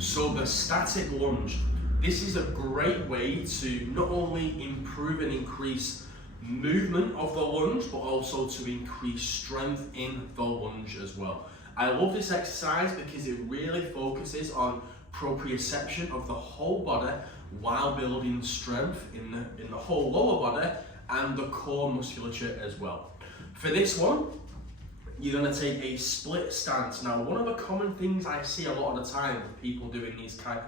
So the static lunge, this is a great way to not only improve and increase movement of the lunge, but also to increase strength in the lunge as well. I love this exercise because it really focuses on proprioception of the whole body while building strength in the whole lower body and the core musculature as well. For this one, you're going to take a split stance. Now, one of the common things I see a lot of the time with people doing these type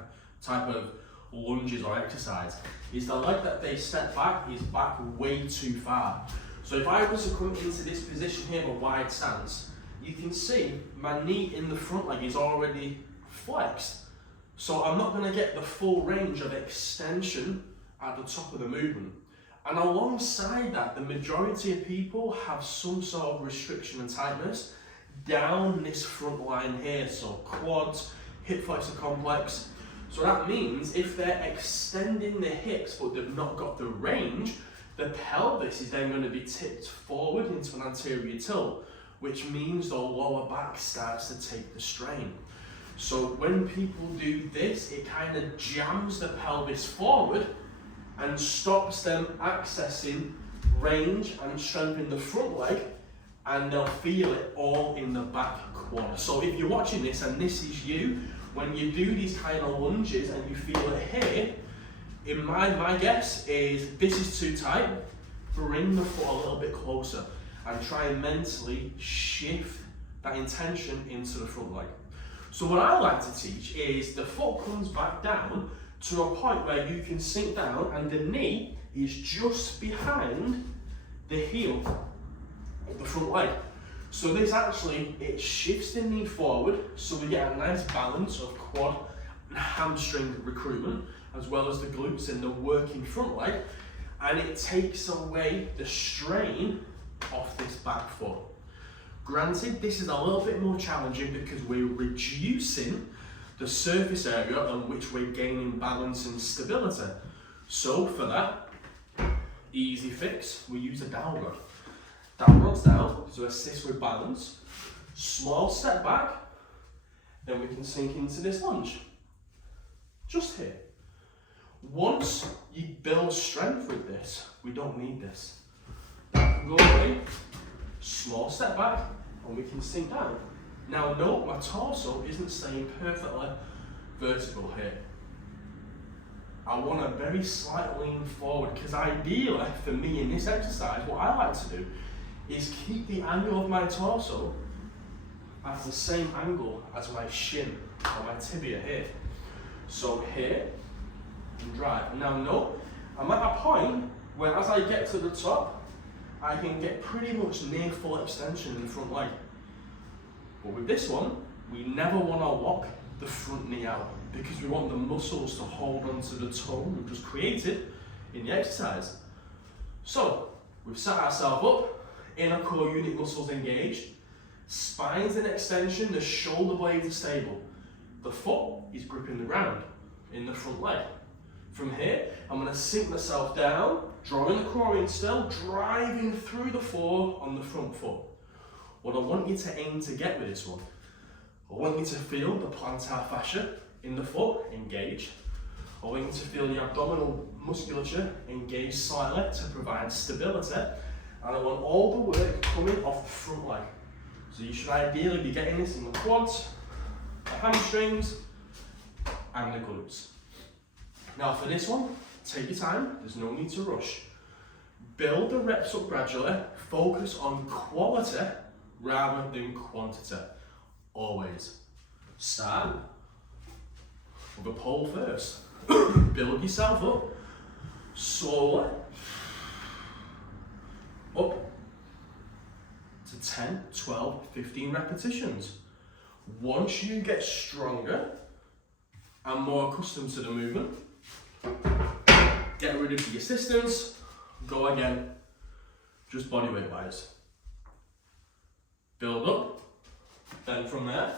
of lunges or exercise is the leg that they step back is back way too far. So if I was to come into this position here, a wide stance, you can see my knee in the front leg is already flexed. So I'm not going to get the full range of extension at the top of the movement. And alongside that, the majority of people have some sort of restriction and tightness down this front line here. So quads, hip flexor complex. So that means if they're extending the hips but they've not got the range, the pelvis is then going to be tipped forward into an anterior tilt, which means the lower back starts to take the strain. So when people do this, it kind of jams the pelvis forward and stops them accessing range and strength in the front leg, and they'll feel it all in the back quad. So if you're watching this and this is you, when you do these kind of lunges and you feel it here, in my guess is this is too tight, bring the foot a little bit closer and try and mentally shift that intention into the front leg. So what I like to teach is the foot comes back down to a point where you can sink down and the knee is just behind the heel of the front leg. So this actually, it shifts the knee forward, so we get a nice balance of quad and hamstring recruitment, as well as the glutes in the working front leg, and it takes away the strain off this back foot. Granted, this is a little bit more challenging because we're reducing the surface area on which we're gaining balance and stability. So for that, easy fix, we use a down rod. Down rod's down to assist with balance. Small step back, then we can sink into this lunge. Just here. Once you build strength with this, we don't need this. That can go away. Small step back, and we can sink down. Now note, my torso isn't staying perfectly vertical here. I want a very slight lean forward, because ideally, for me in this exercise, what I like to do is keep the angle of my torso at the same angle as my shin or my tibia here. So here, and drive. And now note, I'm at a point where as I get to the top, I can get pretty much near full extension in the front leg. But with this one, we never want to lock the front knee out because we want the muscles to hold onto the tone we've just created in the exercise. So, we've set ourselves up, inner core unit muscles engaged, spine's in extension, the shoulder blades are stable. The foot is gripping the ground in the front leg. From here, I'm going to sink myself down, drawing the core in still, driving through the floor on the front foot. What I want you to aim to get with this one, I want you to feel the plantar fascia in the foot engaged. I want you to feel the abdominal musculature engaged slightly to provide stability. And I want all the work coming off the front leg. So you should ideally be getting this in the quads, the hamstrings, and the glutes. Now for this one, take your time, there's no need to rush. Build the reps up gradually, focus on quality rather than quantity. Always. Start with a pull first. Build yourself up, slowly, up to 10, 12, 15 repetitions. Once you get stronger and more accustomed to the movement, get rid of the assistance, go again, just bodyweight wise. Build up, then from there,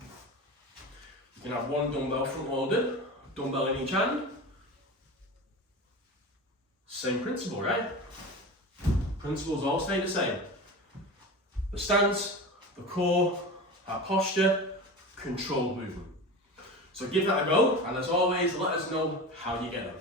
you can have one dumbbell front loaded, dumbbell in each hand. Same principle, right? Principles all stay the same. The stance, the core, our posture, controlled movement. So give that a go, and as always, let us know how you get on.